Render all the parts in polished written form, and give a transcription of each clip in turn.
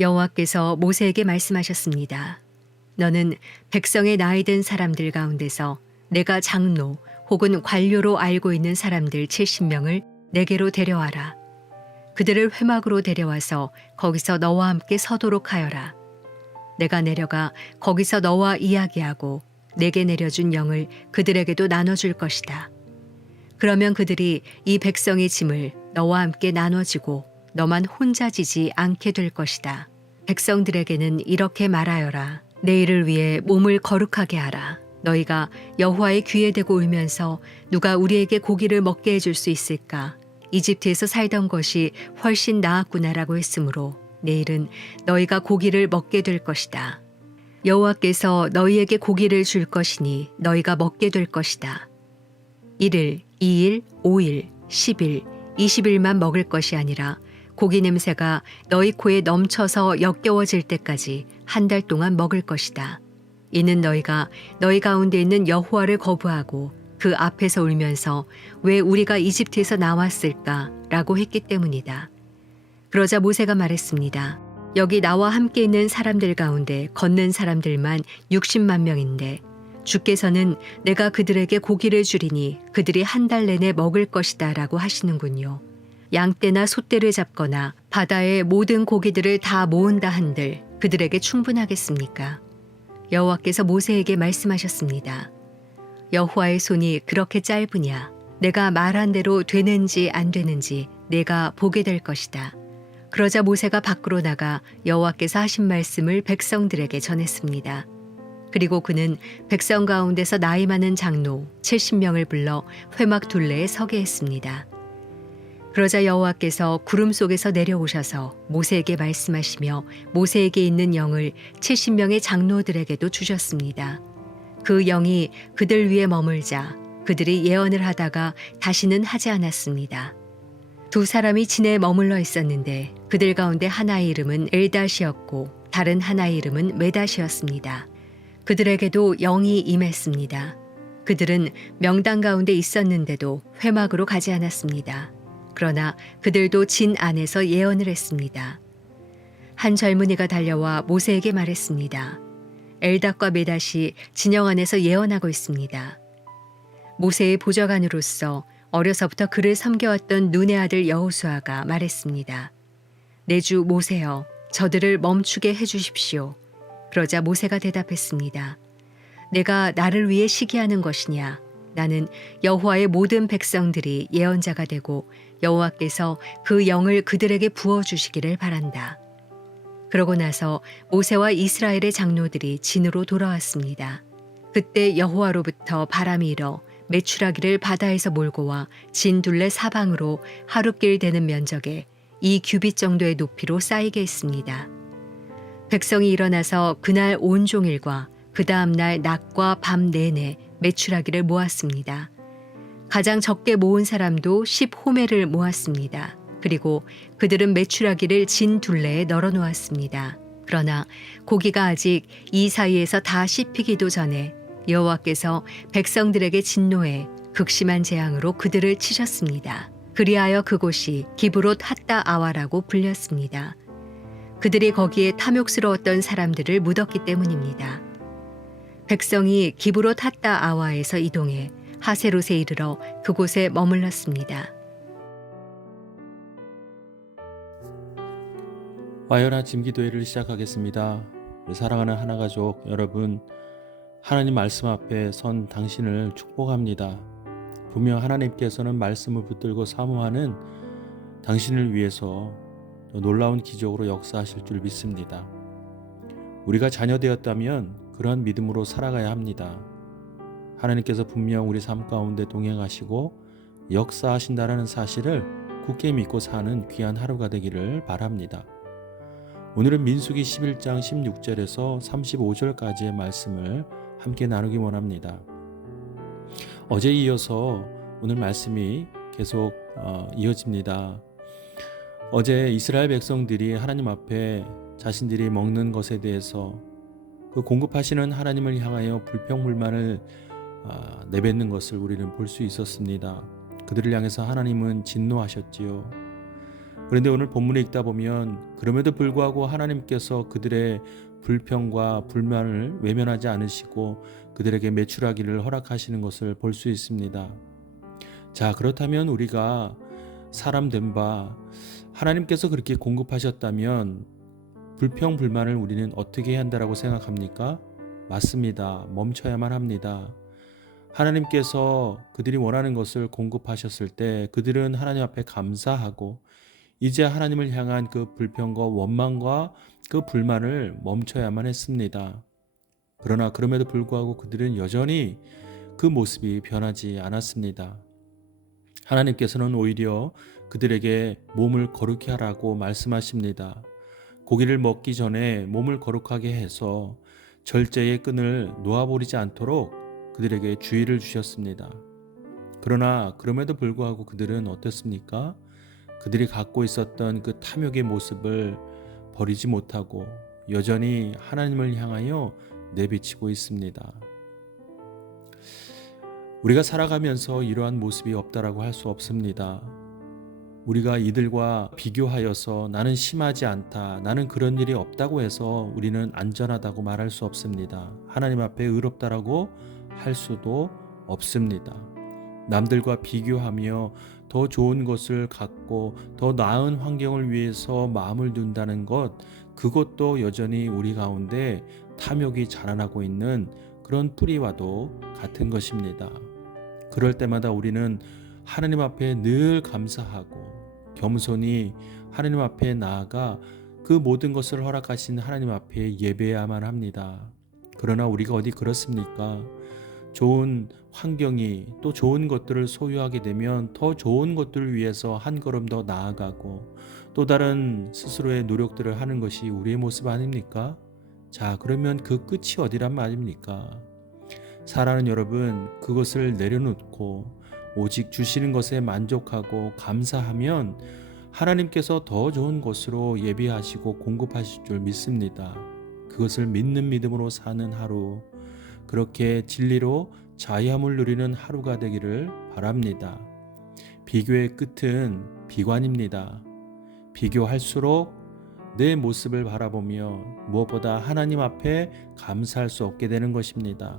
여호와께서 모세에게 말씀하셨습니다. 너는 백성의 나이 든 사람들 가운데서 내가 장로 혹은 관료로 알고 있는 사람들 70명을 내게로 데려와라. 그들을 회막으로 데려와서 거기서 너와 함께 서도록 하여라. 내가 내려가 거기서 너와 이야기하고 내게 내려준 영을 그들에게도 나눠줄 것이다. 그러면 그들이 이 백성의 짐을 너와 함께 나눠지고 너만 혼자 지지 않게 될 것이다. 백성들에게는 이렇게 말하여라. 내일을 위해 몸을 거룩하게 하라. 너희가 여호와의 귀에 대고 울면서 누가 우리에게 고기를 먹게 해줄 수 있을까? 이집트에서 살던 것이 훨씬 나았구나라고 했으므로 내일은 너희가 고기를 먹게 될 것이다. 여호와께서 너희에게 고기를 줄 것이니 너희가 먹게 될 것이다. 1일, 2일, 5일, 10일, 20일만 먹을 것이 아니라 고기 냄새가 너희 코에 넘쳐서 역겨워질 때까지 한 달 동안 먹을 것이다. 이는 너희가 너희 가운데 있는 여호와를 거부하고 그 앞에서 울면서 왜 우리가 이집트에서 나왔을까? 라고 했기 때문이다. 그러자 모세가 말했습니다. 여기 나와 함께 있는 사람들 가운데 걷는 사람들만 60만 명인데 주께서는 내가 그들에게 고기를 주리니 그들이 한 달 내내 먹을 것이다 라고 하시는군요. 양떼나 소떼를 잡거나 바다의 모든 고기들을 다 모은다 한들 그들에게 충분하겠습니까? 여호와께서 모세에게 말씀하셨습니다. 여호와의 손이 그렇게 짧으냐? 내가 말한 대로 되는지 안 되는지 내가 보게 될 것이다. 그러자 모세가 밖으로 나가 여호와께서 하신 말씀을 백성들에게 전했습니다. 그리고 그는 백성 가운데서 나이 많은 장로 70명을 불러 회막 둘레에 서게 했습니다. 그러자 여호와께서 구름 속에서 내려오셔서 모세에게 말씀하시며 모세에게 있는 영을 70명의 장로들에게도 주셨습니다. 그 영이 그들 위에 머물자 그들이 예언을 하다가 다시는 하지 않았습니다. 두 사람이 진에 머물러 있었는데 그들 가운데 하나의 이름은 엘닷이었고 다른 하나의 이름은 메닷이었습니다. 그들에게도 영이 임했습니다. 그들은 명당 가운데 있었는데도 회막으로 가지 않았습니다. 그러나 그들도 진 안에서 예언을 했습니다. 한 젊은이가 달려와 모세에게 말했습니다. 엘닷과 메닷이 진영 안에서 예언하고 있습니다. 모세의 보좌관으로서 어려서부터 그를 섬겨왔던 눈의 아들 여호수아가 말했습니다. 내 주 모세여, 저들을 멈추게 해주십시오. 그러자 모세가 대답했습니다. 내가 나를 위해 시기하는 것이냐? 나는 여호와의 모든 백성들이 예언자가 되고 여호와께서 그 영을 그들에게 부어주시기를 바란다. 그러고 나서 모세와 이스라엘의 장로들이 진으로 돌아왔습니다. 그때 여호와로부터 바람이 일어 메추라기를 바다에서 몰고 와 진 둘레 사방으로 하룻길 되는 면적에 2규빗 정도의 높이로 쌓이게 했습니다. 백성이 일어나서 그날 온종일과 그 다음 날 낮과 밤 내내 메추라기를 모았습니다. 가장 적게 모은 사람도 10호멜을 모았습니다. 그리고 그들은 메추라기를 진 둘레에 널어 놓았습니다. 그러나 고기가 아직 이 사이에서 다 씹히기도 전에 여호와께서 백성들에게 진노해 극심한 재앙으로 그들을 치셨습니다. 그리하여 그곳이 기브롯 핫다 아와라고 불렸습니다. 그들이 거기에 탐욕스러웠던 사람들을 묻었기 때문입니다. 백성이 기브롯 핫다 아와에서 이동해 하세롯에 이르러 그곳에 머물렀습니다. 화요일 아침 기도회를 시작하겠습니다. 사랑하는 하나가족 여러분, 하나님 말씀 앞에 선 당신을 축복합니다. 분명 하나님께서는 말씀을 붙들고 사모하는 당신을 위해서 놀라운 기적으로 역사하실 줄 믿습니다. 우리가 자녀되었다면 그런 믿음으로 살아가야 합니다. 하나님께서 분명 우리 삶 가운데 동행하시고 역사하신다라는 사실을 굳게 믿고 사는 귀한 하루가 되기를 바랍니다. 오늘은 민수기 11장 16절에서 35절까지의 말씀을 함께 나누기 원합니다. 어제 이어서 오늘 말씀이 계속 이어집니다. 어제 이스라엘 백성들이 하나님 앞에 자신들이 먹는 것에 대해서 그 공급하시는 하나님을 향하여 불평불만을 내뱉는 것을 우리는 볼 수 있었습니다. 그들을 향해서 하나님은 진노하셨지요. 그런데 오늘 본문에 읽다 보면 그럼에도 불구하고 하나님께서 그들의 불평과 불만을 외면하지 않으시고 그들에게 매출하기를 허락하시는 것을 볼 수 있습니다. 자, 그렇다면 우리가 사람 된 바 하나님께서 그렇게 공급하셨다면 불평 불만을 우리는 어떻게 해야 한다라고 생각합니까? 맞습니다. 멈춰야만 합니다. 하나님께서 그들이 원하는 것을 공급하셨을 때 그들은 하나님 앞에 감사하고 이제 하나님을 향한 그 불평과 원망과 그 불만을 멈춰야만 했습니다. 그러나 그럼에도 불구하고 그들은 여전히 그 모습이 변하지 않았습니다. 하나님께서는 오히려 그들에게 몸을 거룩히 하라고 말씀하십니다. 고기를 먹기 전에 몸을 거룩하게 해서 절제의 끈을 놓아버리지 않도록 그들에게 주의를 주셨습니다. 그러나 그럼에도 불구하고 그들은 어땠습니까? 그들이 갖고 있었던 그 탐욕의 모습을 버리지 못하고 여전히 하나님을 향하여 내비치고 있습니다. 우리가 살아가면서 이러한 모습이 없다라고 할 수 없습니다. 우리가 이들과 비교하여서 나는 심하지 않다, 나는 그런 일이 없다고 해서 우리는 안전하다고 말할 수 없습니다. 하나님 앞에 의롭다라고 할 수도 없습니다. 남들과 비교하며 더 좋은 것을 갖고 더 나은 환경을 위해서 마음을 둔다는 것, 그것도 여전히 우리 가운데 탐욕이 자라나고 있는 그런 뿌리와도 같은 것입니다. 그럴 때마다 우리는 하나님 앞에 늘 감사하고 겸손히 하나님 앞에 나아가 그 모든 것을 허락하신 하나님 앞에 예배해야만 합니다. 그러나 우리가 어디 그렇습니까? 좋은 환경이 또 좋은 것들을 소유하게 되면 더 좋은 것들을 위해서 한 걸음 더 나아가고 또 다른 스스로의 노력들을 하는 것이 우리의 모습 아닙니까? 자, 그러면 그 끝이 어디란 말입니까? 사랑하는 여러분, 그것을 내려놓고 오직 주시는 것에 만족하고 감사하면 하나님께서 더 좋은 것으로 예비하시고 공급하실 줄 믿습니다. 그것을 믿는 믿음으로 사는 하루, 그렇게 진리로 자유함을 누리는 하루가 되기를 바랍니다. 비교의 끝은 비관입니다. 비교할수록 내 모습을 바라보며 무엇보다 하나님 앞에 감사할 수 없게 되는 것입니다.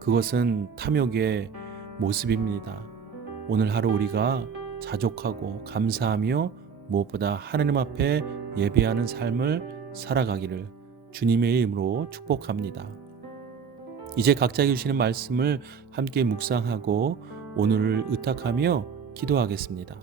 그것은 탐욕의 모습입니다. 오늘 하루 우리가 자족하고 감사하며 무엇보다 하나님 앞에 예배하는 삶을 살아가기를 주님의 이름으로 축복합니다. 이제 각자 주시는 말씀을 함께 묵상하고 오늘을 의탁하며 기도하겠습니다.